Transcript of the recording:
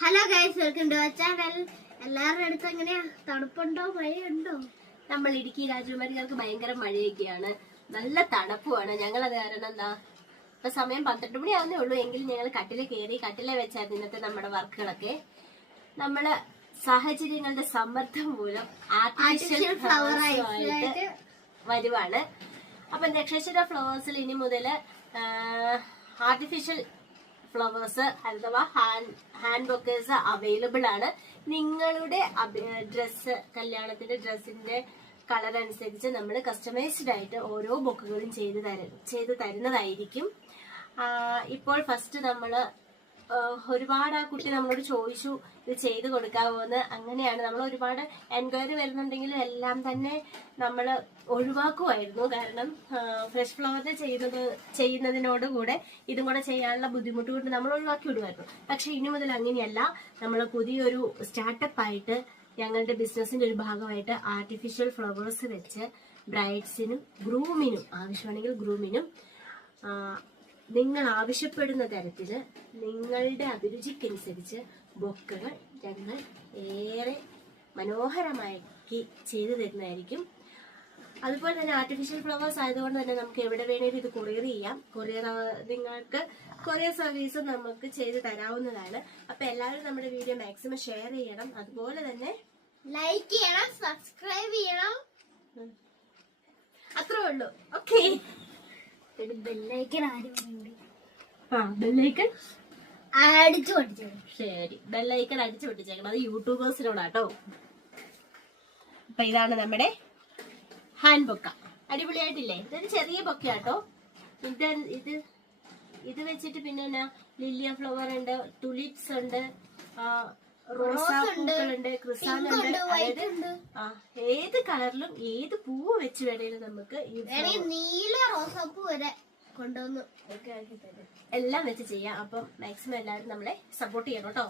Hello guys, welcome to channel. എല്ലാവരുടെ അടുത്ത് എങ്ങനെയാ? തണുപ്പുണ്ടോ, മഴയുണ്ടോ? നമ്മൾ ഇടുക്കി രാജകുമാരികൾക്ക് ഭയങ്കര മഴയൊക്കെയാണ്, നല്ല തണുപ്പുമാണ്. ഞങ്ങളത് കാരണം എന്താ ഇപ്പൊ സമയം 12 മണി ആവുന്നേ ഉള്ളൂ. എങ്കിലും ഞങ്ങൾ കട്ടില കയറി കട്ടില വെച്ചായിരുന്നു ഇന്നത്തെ നമ്മുടെ വർക്കുകളൊക്കെ. നമ്മള് സാഹചര്യങ്ങളുടെ സമ്മർദ്ദം മൂലം ആർട്ടിഫിഷ്യൽ ഫ്ലവറായിട്ട് വരുവാണ്. അപ്പൊ നക്ഷത്ര ഫ്ലവേഴ്സിൽ ഇനി മുതൽ ആർട്ടിഫിഷ്യൽ ഫ്ലവേഴ്സ് അഥവാ ഹാൻഡ് ബൊക്കേഴ്സ് അവൈലബിൾ ആണ്. നിങ്ങളുടെ ഡ്രസ്സ്, കല്യാണത്തിന്റെ ഡ്രസ്സിന്റെ കളർ അനുസരിച്ച് നമ്മൾ കസ്റ്റമൈസ്ഡ് ആയിട്ട് ഓരോ ബൊക്കുകളും ചെയ്ത് തരുന്നതായിരിക്കും. ഇപ്പോൾ ഫസ്റ്റ് നമ്മള് ഒരുപാട് ആ കുട്ടി നമ്മളോട് ചോദിച്ചു ഇത് ചെയ്ത് കൊടുക്കാമോന്ന്. അങ്ങനെയാണ് നമ്മൾ ഒരുപാട് എൻക്വയറി വരുന്നുണ്ടെങ്കിലും എല്ലാം തന്നെ നമ്മൾ ഒഴിവാക്കുമായിരുന്നു. കാരണം ഫ്രഷ് ഫ്ലവറിന്റെ ചെയ്യുന്നതിനോടുകൂടെ ഇതും കൂടെ ചെയ്യാനുള്ള ബുദ്ധിമുട്ട് കൊണ്ട് നമ്മൾ ഒഴിവാക്കി വിടുമായിരുന്നു. പക്ഷെ ഇനി മുതൽ അങ്ങനെയല്ല. നമ്മൾ പുതിയൊരു സ്റ്റാർട്ടപ്പ് ആയിട്ട് ഞങ്ങളുടെ ബിസിനസിന്റെ ഒരു ഭാഗമായിട്ട് ആർട്ടിഫിഷ്യൽ ഫ്ലവേഴ്സ് വെച്ച് ബ്രൈഡ്സിനും ഗ്രൂമിനും, ആവശ്യമാണെങ്കിൽ ഗ്രൂമിനും നിങ്ങൾ ആവശ്യപ്പെടുന്ന തരത്തില് നിങ്ങളുടെ അഭിരുചിക്കനുസരിച്ച് ബൊക്കകൾ ഞങ്ങൾ ഏറെ മനോഹരമാക്കി ചെയ്തു തരുന്നതായിരിക്കും. അതുപോലെ തന്നെ ആർട്ടിഫിഷ്യൽ ഫ്ലവേഴ്സ് ആയതുകൊണ്ട് തന്നെ നമുക്ക് എവിടെ വേണേലും ഇത് കൊറിയർ ചെയ്യാം. നിങ്ങൾക്ക് കൊറിയർ സർവീസ് നമുക്ക് ചെയ്ത് തരാവുന്നതാണ്. അപ്പൊ എല്ലാവരും നമ്മുടെ വീഡിയോ മാക്സിമം ഷെയർ ചെയ്യണം. അതുപോലെ തന്നെ ലൈക്ക് ചെയ്യണം, സബ്സ്ക്രൈബ് ചെയ്യണം. അത്രേ ഉള്ളൂ. ഓക്കെ, ബെല്ലൈക്കൺ ബെല്ലൈക്കൺ അടിച്ചു പൊട്ടിച്ചേക്കണം. ശരി, ബെല്ലൈക്കൺ അടിച്ചു പൊട്ടിച്ചേക്കണം. അത് യൂട്യൂബേഴ്സിനോടാട്ടോ. അപ്പൊ ഇതാണ് നമ്മുടെ ഹാൻഡ് ബൊക്ക. അടിപൊളിയായിട്ടില്ലേ? ഇതൊരു ചെറിയ ബൊക്കയാട്ടോ. ഇത് വെച്ചിട്ട് പിന്നെ ലില്ലിയ ഫ്ലവർ ഉണ്ട്, ടുലിപ്സ് ഉണ്ട്, റോസാപ്പൂക്കളുണ്ട്, ക്രിസാനുണ്ട്. അതായത് ഏത് കളറിലും ഏത് പൂവ് വെച്ച് വേണേലും നമുക്ക് നീല റോസാപ്പൂ വരെ കൊണ്ടുവന്ന് എല്ലാം വെച്ച് ചെയ്യാം. അപ്പം മാക്സിമം എല്ലാവരും നമ്മളെ സപ്പോർട്ട് ചെയ്യണം കേട്ടോ.